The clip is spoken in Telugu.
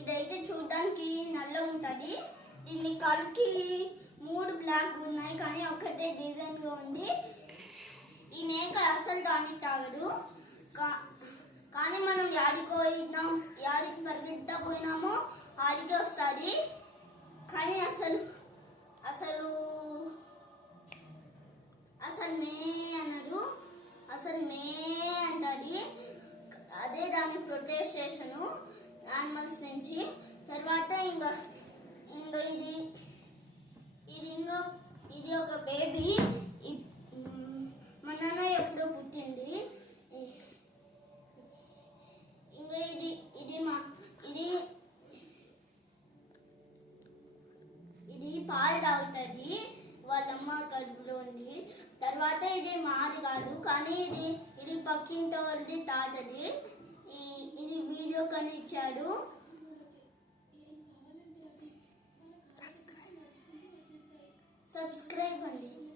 ఇదైతే చూడడానికి నల్ల ఉంటది. దీన్ని కలికి 3 బ్లాక్ ఉన్నాయి కానీ ఒక్కటే డిజైన్ గా ఉంది. ఈ మేక అసలు టానిక్ తాగదు. కానీ మనం యాడికి పరిగెత్తా పోయినామో ఆడికి వస్తుంది. కానీ అసలు అసలు అసలు మే అనదు, అసలు మే అంటది. అదే దాని ప్రొటెస్టేషన్ యానిమల్స్ నుంచి. తర్వాత ఇంకా ఇది ఒక బేబీ. మా నాన్న ఎప్పుడో పుట్టింది. ఇంకా ఇది పాలు తాగుతుంది వాళ్ళమ్మ కడుపులో ఉంది. తర్వాత ఇది మాది కాదు కానీ ఇది పక్కింటి వాళ్ళది తాతది. ఇది వీడియో కని ఇచ్చాడు. సబ్స్క్రైబ్ అండి.